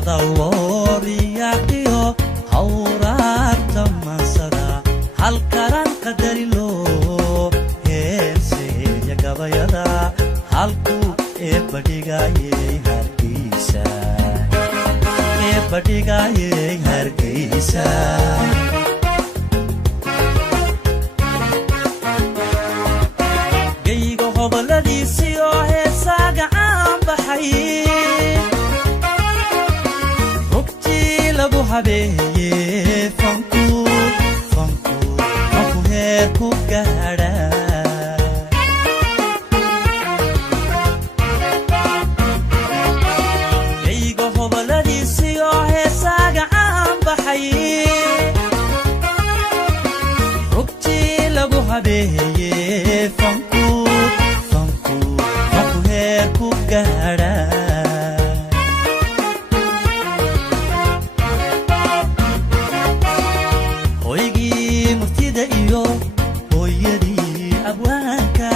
hadallooriyaqiyo hawraarta mansada halkaran qadarilo heeseeya gabayada halku eebbadhigayey hargeysa geyga hoboladiisiyo heesaaga caan baxay rugtii lagu habeeye fanku heer ku gaadha geyga hoboladiisiyo heesaaga caan baxay rugtii lagu habeeye fanku heer ku gaadha hoygii murtida iyo hooyadii abwaanka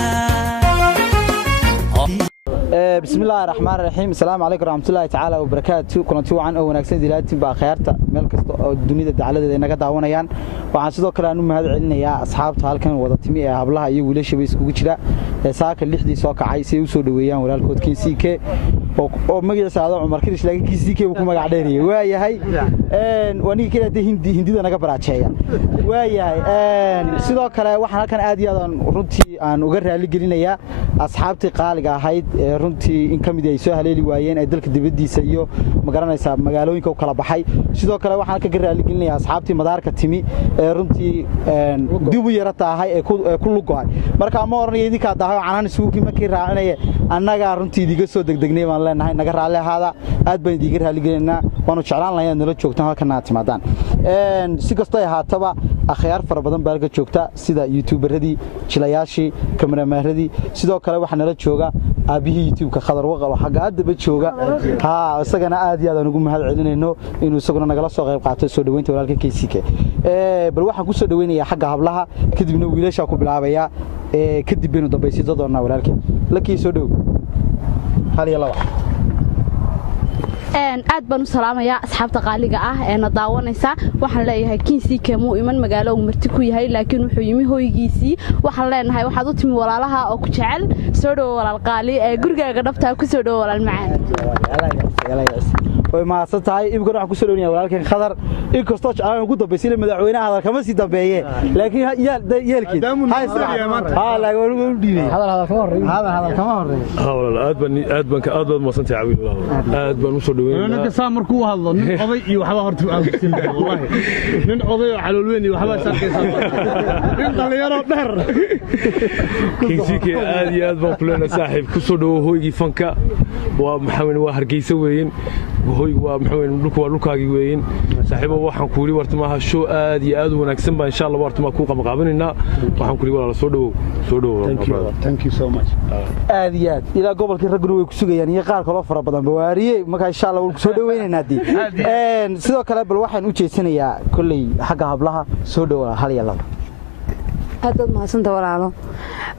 بسم الله الرحمن الرحيم السلام عليكم ورحمة الله تعالى وبركاته كنت وعن أو نكسر دلالتي بأخيارته ملك الدنيا الدعالة إنك دعونيان وعن صدق كلام مهذا علنا يا أصحاب هالكن وضتمي قبلها يقول ليش بيسكوتشلا ساك اللي حدي ساك عايسي وسودويان ولا الكود كيسيك أو ما جلس هذا عمر كريش لكن كيسيك وكم قاعديني ويا هاي واني كده ده هندي أنا قبرات شيء ويا هاي صدق كلام وحنا كان عادي هذا رنتي أن وجرها اللي قلنا يا أصحابتي قال قاعد runtii in kamid ay soo haleeli waayeen ay dalka dibadiisa iyo magaranaysa magaalooyinka u kala baxay sidoo kale waxaan ka garaali gelinayaa asxaabtii madaarka timi ee runtii dib u yarata ahay ee ku lugoay marka ma oranay idinka daahay canaan isugu markii raacinay annaga runtii diga soo degdegnay baan leenahay naga raali ahaada aad baan diga raali gelinaa waanu jeclaan lahayn nala joogtaan halka na timaadaan si kastoo ay haataba akhyaar fara badan baa laga joogta sida youtuberadii jilayaashii kameramaanadii sidoo kale waxa nala jooga aabihii youtube-ka khadar waqal xagga aadba jooga isagana aad iyo aad ugu mahad celinayno inuu isaguna nagala soo qayb qaato soo dhaweynta walaalka KCK bal waxaan ku soo dhaweynayaa xagga hablaha kadibna wiilasha ku bilaabaya kadib baynu dambaysiin doonaa walaalka lakii soo dhaw hal iyo laba aad baan u salaamayaa asxaabta qaaliga ah ee na daawanaysa waxaan leeyahay KCK muu iman magaalo uu marti ku yahay laakiin wuxuu yimi hoygiisii waxaan leenahay waxaad u timi walaalaha oo ku jecel soo dhaw walaal qaali ee gurigaaga dhabta ku soo dhaw walaal macaan way ma asantahay ibkan waxa ku soo dhawnaa walaalkeen khadar in kasto jacayl ugu dambeysay madaxweynaha hadal kama sii dambeeyay laakiin yeelkii laaga ugu dhiibay hadal kama horeey walaal aad baan ma santahay caawin walaal aad baan u soo dhaweynaa ninka saamar ku hadlo nin oday iyo waxba horta aamusin wallahi nin oday oo xalool weyn iyo waxba sarkaysa nin dhalinyaro dheer KCK aad iyo aad baan kulana saaxiib ku soo dhawo hoygii fanka waa maxamed waa hargeysa weeyeen hoygu waa maxamed dhulkaagi weeyeen saaxiibo waxaan ku wali wartamaha show aad iyo aad u wanaagsan baa insha Allah wartama ku qabanqaabinayna waxaan ku wali walaal soo dhawo thank you so much aad iyo aad ila gobolkii raggu way ku sugayaan iyo qaar kale oo fara badan bawaariye marka insha Allah wuu soo dhaweynaynaa sidoo kale bal waxaan u jeesanayaa kulay xagga hablaha soo dhawo hal iyo laba aad mahadsantahay walaalo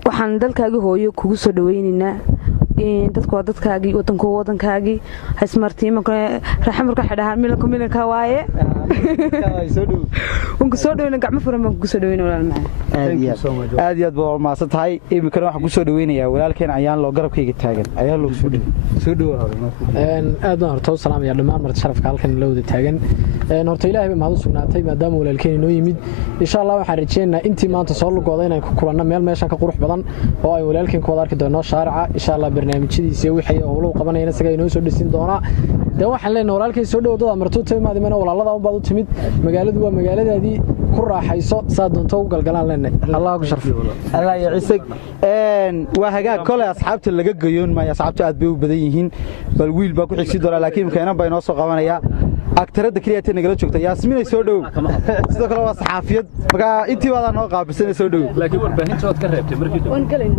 waxaan dalkaaga hooyo kugu soo dhaweynaynaa dadku waa dadkaagii wadankaagii hasmartiima raxmarka xidhahan milanka waaye unka soo dhaweyna gacmo furan baan ku soo dhaweyna walaal macaan aad iyo aad baa maasan tahay imikana waxaan ku soo dhaweynayaa walaalkeen ayaan loo garabkayga taagan ayaan loo soo dhawaado aad baan horta u salaamayaa dhammaan marti sharafka halkan la wada taagan horta ilaahay baa mahad u sugnaatay maadaama walaalkeen inoo yimid insha Allah waxaan rajeynayaa intii maanta soo lugooda inaan ku kulanno meel meeshan ka qurux badan oo ay walaalkeen ku wada arki doono shaarica insha Allah barnaamijyadiisa wixii uu qabanayna isaga inoo soo dhisin doona waxaan leenahay walaalkeen soo dhawaado martuu timaadimana walaalada u baad u timid magaaladu waa magaaladaadii ku raaxayso saad doonto u galgalaan leenahay Allah ku sharfo Allah ya ciise waa hagaag kale asxaabta laga gayoon ma asxaabta aad bay u badan yihiin bal wiil baa ku xigsi doona laakiin keenan baa inoo soo qabanaya aktarada kaliya nagala joogta yaasmiin ay soo dhow sidoo kale waa saxaafiyad marka intii baad noo qaabilsan soo dhow laakiin warbaahinta waad ka reebtay markii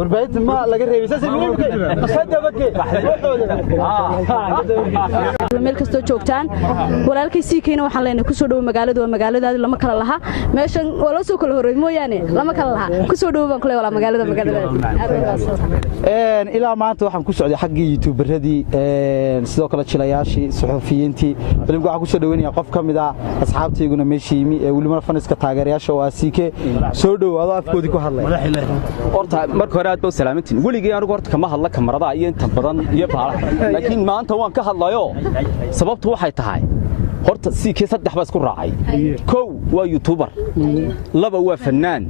warbaahinta ma laga reebay meel kastoo joogtaan walaalkay siikayna waxaan leenahay ku soo dhow magaalada waa magaaladaadi lama kala laha meeshan waa loo soo kala horeey mooyaane lama kala laha ku soo dhow baan ku leeyahay magaalada ilaa maanta waxaan ku socday xaggii youtuberadii sidoo kale jilayaashii suxufiyiintii filimka waxaan ku soo dhaweynayaa qof ka mid ah asxaabtayguna meeshii yimi ee weliba faniska taageerayaasha waa siike soo dhow adoo afkoodii ku hadlay horta marka hore aad baa salaamantiin weligii anigu horta kama hadla kamarada iyo inta badan iyo baalaha laakiin maanta waan ka hadlayo sababtu waxay tahay horta siike saddex baa isku raacay kow waa youtuber laba waa fanaan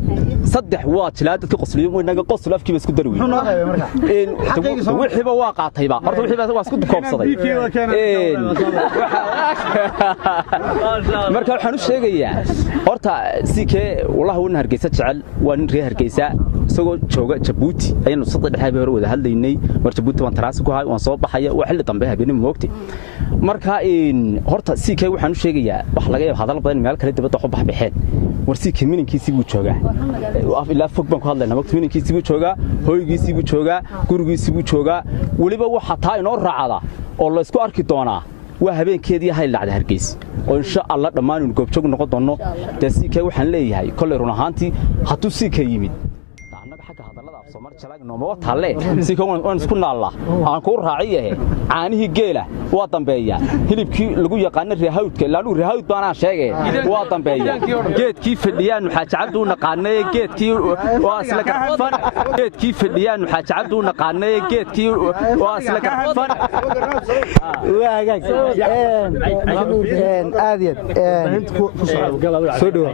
saddex waa jilaa dadka qosliyo inaga qosl afkiiba isku darwey wixiiba waa qaatayba horta wixiiba waa isku koobsaday marka waxaan u sheegayaa horta siike wallahi wana Hargeysa jecel waa nin reer Hargeysa isagoo jooga Djibouti ayaan saddex dhaxay hore wada hadlaynay war Djibouti waan taraasi ku hay waan soo baxaya waa xilli dambe habeenimo moogtay marka horta siike waxaan u sheegayaa wax laga yaab hadal badan meel kale dibadda u baxbixeen war siike mininkiisii buu joogaa ilaa fog baan ku hadlaynaa waqti mininkiisii buu joogaa hooygiisii buu joogaa gurigiisii buu joogaa waliba waxa taa inoo raacada oo la isku arki doonaa waa habeenkeedii hay lacag Hargeysa oo insha Allah dhammaan uu goob joog noqon doono siike waxaan leeyahay kulay run ahaantii hadduu siike yimid nooma taale si koon isku naalla aan ku raaciyahay caanihi geela waa dambeeya hilibkii lagu yaqaan reehawdka ilaanu reehawd baan sheegay waa dambeeya geedkii fadhiyaan waxa jacabdu naqaanay geedkii waa isla karfan geedkii fadhiyaan waxa jacabdu naqaanay geedkii waa isla karfan waagaag aadiyad soo dhaw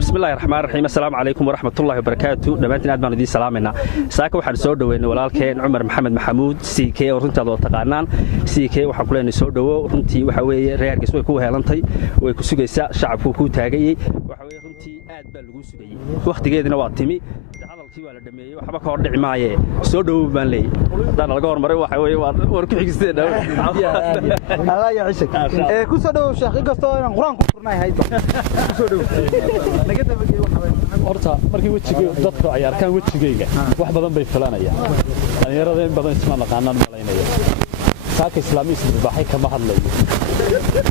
bismillaahir rahmaanir rahiim assalaamu alaykum wa rahmatullaahi wa barakaatuh dhamaantiin aad baan idin salaamaynaa saaka waxaan soo dhaweynay walaalkeen Cumar Maxamed Maxamuud siike oo runtii aad taqaanaan siike waxaan ku leenahay soo dhawo runtii waxa weeye reer Hargeysa way ku heelantay way ku sugaysaa shacabku ku taagayay waxa weeye runtii aad baa lagu sugayay waqtigeedina waa timi hadalkii waa la dhameeyay waxba ka hor dhici maaye soo dhawo baan leeyahay hadaan laga hormaray waxa weeye war ku xigistay dhaw Allah ya cishak ku soo dhawo sheekh inkastoo inaan quraan ku furnay haydo ku soo dhawo naga dabagay waxa horta markii wajiga dadka ay arkaan wajigayga wax badan bay filanayaan dhalinyarada in badan isma naqaanaan malaynaya saaka islaamiyiinta baxay kama hadlayo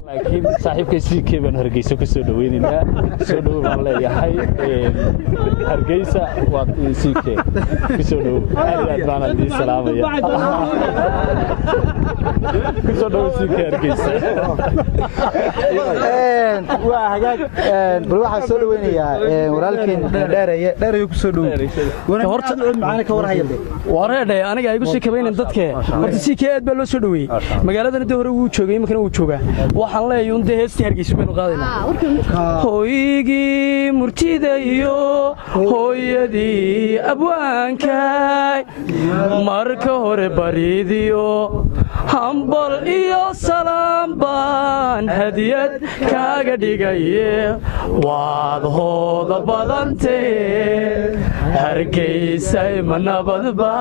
laakiin saaxiibkay siike baan Hargeysa ku soo dhaweynaa soo dhawo baan leeyahay Hargeysa waa siike ku soo dhawo aad baan idin salaamaya ku soo dhawo siike Hargeysa waa hagaag bal waxa soo dhaweynaya walaalkeen dheereeyo ku soo dhawo horta macaan ka war hayay wareedhay aniga ay igu sii kabeeyeen dadka horta siike aad baa loo soo dhaweeyay magaaladana hore uu joogay markana uu joogaa waxaan leeyahay un heestii Hargeysa baynu qaadaynaa hooyigii murtida iyo hooyadii abwaanka marka hore bariidiyo hambal iyo salaam baan hadiyad kaaga dhigaye waad hooda badantee Hargeysa ma nabadba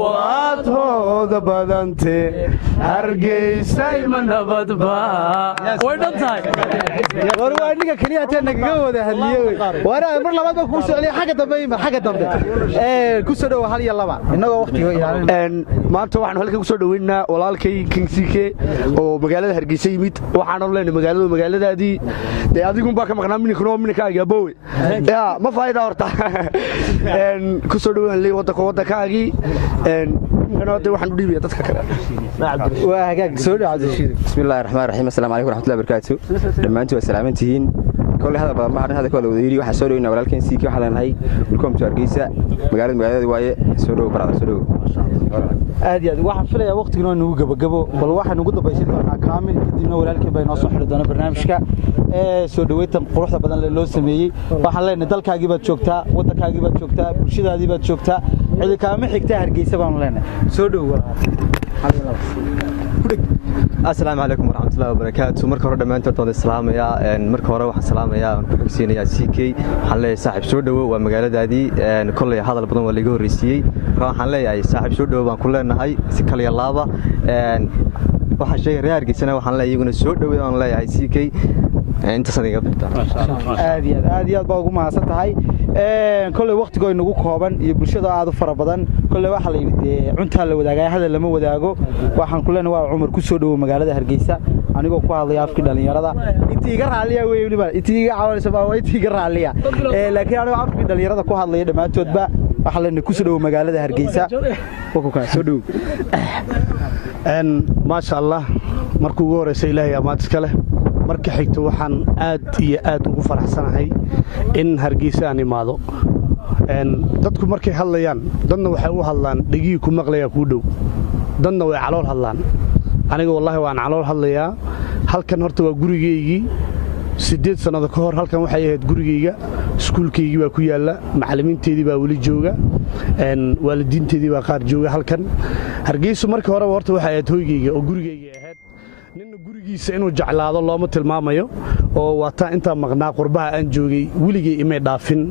waad hooda badantee Hargeysa ma nabadba way dhantahay war waa aniga kaliya taan naga wada hadliyay wara mar labaad baa ku soo celiyay xagga dambe ku soo dhaw hal iyo laba inagoo waqtiga ilaalin maanta waxaan halka ku soo dhaweynaa walaalkay King Siike oo magaalada Hargeysa yimid waxaan leenahay magaaladaadii adigu baa ka maqnaa minikaaga aboowe ma faa'iido horta ku soo dhaweyn waddankaagii waxaan u dhiibaya dadka kale waa hagaag soo dhaw bismillaahir rahmaanir rahiim assalaamu alaykum wa rahmatullaahi wa barakaatuh dhamaantii waa salaamantihiin كل هذا ما عرفنا هذا كله وديري واحد سوري إنه ولكن سيكي واحد أنا هاي welcome to Hargeysa magaalada waaye soo brother soo aad iyo aad waxaan filayaa waqtigan inuu gabagabo bal waxaan ugu dambaysan doonaa kaamil kadibna walaalkay bay noo soo xiri doona barnaamijka soo dhaweynta quruxda badan loo sameeyay waxaan leenahay dalkaagii baad joogtaa waddankaagii baad joogtaa bulshadaadii baad joogtaa cid kaama xigta Hargeysa baan leenahay soo dhawo السلام عليكم ورحمة الله وبركاته مركب هذا ما أنت تقول السلام يا مركب هذا واحد سلام يا حسين يا سيكي حلا صاحب سودو ومقالة هذه كل هذا البطن اللي جوه الرئيسي حلا يا صاحب سودو وكلنا هاي سكالي اللعبة waxaan sheegay reer hargeysana waxaan leeyahay iyaguna soo dhaweey aan leeyahay CK intaasaan iga bixtaa aad iyo aad baa ugu mahadsan tahay kolley waqtigo inagu kooban iyo bulshada aad u fara badan kolley waxaa la yidhi cuntaa la wadaagaa hadal lama wadaago waxaan ku leenahay waa Cumar ku soo dhawo magaalada Hargeysa anigoo ku hadlaya afkii dhalinyarada intii iga raaliya way waliba intii iga caawinaysa waa intii iga raaliya laakiin anigoo afkii dhalinyarada ku hadlaya dhamaantoodba waxa la ku soo dhawo magaalada Hargeysa waxa soo dhawo ma sha Allah markuu ugu horeysay Ilaahay amaad iska leh marka xigto waxaan aad iyo aad ugu faraxsanahay in Hargeysa aan imaado dadku markay hadlayaan dadna waxay u hadlaan dhigii ku maqlaya ku dhow dadna way calool hadlaan aniga wallahi waan calool hadlayaa halkan horta waa gurigeygii 8 sanado ka hor halkan waxay ahayd gurigeyga iskuulkeygii baa ku yaala macallimiinteedii baa wali jooga waalidiinteedii baa qaar jooga halkan Hargeysa markii hore horta waxay ahayd hoygeyga oo gurigeyga ahayd ninna gurigiisa inuu jeclaado looma tilmaamayo oo waata inta maqnaa qurbaha aan joogay wiligay imay dhaafin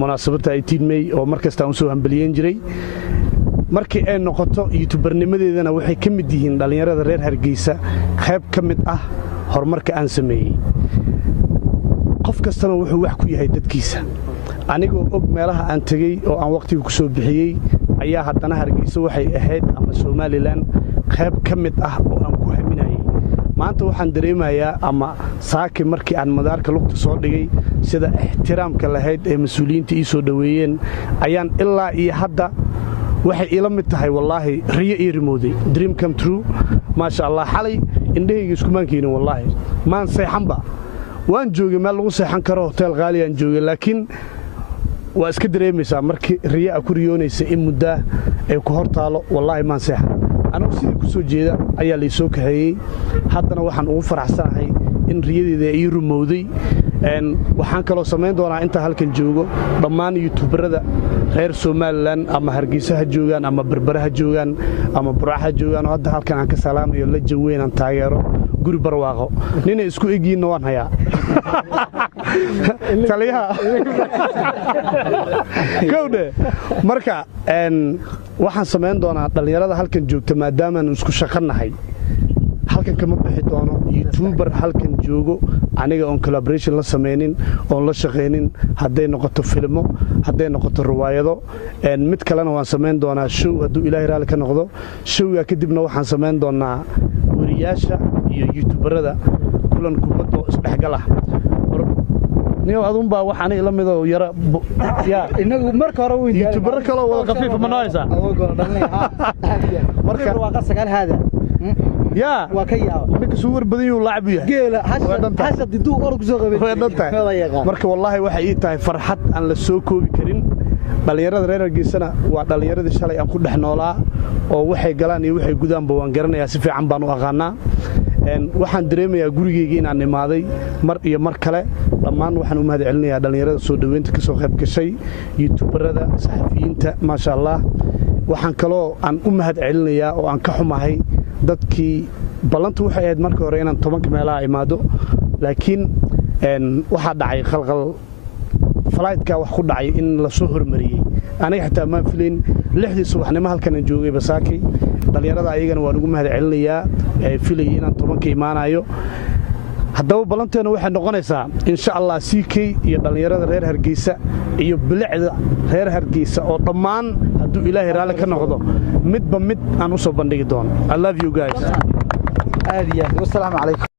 munaasabada ay tiimay oo markasta aan soo hambaliyeyn jiray markii ay noqoto youtubernimadeedana waxay ka mid yihiin dhalinyarada reer Hargeysa qayb ka mid ah horumarka aan sameeyay qof kastana wuxuu wax ku yahay dadkiisa anigoo og meelaha aan tagay oo aan waqtiga ku soo bixiyay ayaa haddana Hargeysa waxay ahayd ama Somaliland qayb ka mid ah oo aan ku haminayay maanta waxaan dareemayaa ama saaki markii aan madaarka lugta soo dhigay sida ixtiraamka lahayd ee mas'uuliyiinta ii soo dhaweeyeen ayaan ilaa iyo hadda waxay ila mid tahay wallaahi riyo ii rimooday dream come true ma sha Allah xalay indhahayga isku maankeenin wallaahi maan seexanba waan joogay meel lagu seexan karo hotel qaali aan joogay laakiin waa iska dareemaysaa markii riyo ku riyoonaysa in muddo ay ku hortaalo wallaahi maan seexan anigu sidii ku soo jeeda ayaa la soo kaxeeyay haddana waxaan ugu faraxsanahay in riyadeeda ii rumowday waxaan kaloo samayn doonaa inta halkan joogo dhammaan youtuberada reer Somaliland ama Hargeysa ha joogan ama Berbera ha joogan ama Burco ha joogan oo hadda halkan aan ka salaamayo la jaweyn aan taageero guri barwaaqo nina isku egiina waan hayaa taliyaha kowde marka waxaan samayn doonaa dhalinyarada halkan joogta maadaama aan isku shaqanahay halkan kama bixi doono youtuber halkan joogo aniga on collaboration la sameynin oo la shaqeynin haday noqoto filmo haday noqoto riwaayado mid kalena waan sameyn doonaa show haduu Ilaahay raali ka noqdo showga kadibna waxaan sameyn doonaa wariyaasha iyo youtuberada kulan kubad oo isdhexgal ah niyo adun baa waxaan ila mid oo yara inagu marka hore weyn youtuber kale wada qafiif ma noqonaysa marka waa qasagaal hada يا وكيا ninka soo warbadiyo laacib yahay geela hasha diduu org soo qabay marka wallahi waxa ii tahay farxad aan la soo koobi karin dhalinyarada reer Hargeysana waa dhalinyaradii shalay aan ku dhex noolaa oo waxay galaan iyo waxay gudaanba waan garanayaa si fiican baan u aqaanaa waxaan dareemayaa gurigeyga inaan imaaday mar iyo mar kale dhammaan waxaan u mahad celinayaa dhalinyarada soo dhaweynta ka soo qayb gashay youtuberada saxafiyiinta ma sha Allah waxaan kaloo aan u mahad celinayaa oo aan ka xumahay dadkii ballantu waxay ahayd markii hore inaan 10 meelaha imaado laakiin waxa dhacay khalkhal flight-ka wax ku dhacay in la soo hormariyay aniga xitaa ma filayn 6 subaxnimo halkan aan joogay basaaki dhalinyarada ayagana waan ugu mahad celinayaa filay inaan 10 imaanayo haddaba ballanteena waxay noqonaysaa insha Allah CK iyo dhalinyarada reer Hargeysa iyo bilicda reer Hargeysa oo dhammaan hadduu Ilaahay raali ka noqdo midba mid aan u soo bandhigi doono I love you guys aad iyo aad wassalaamu calaykum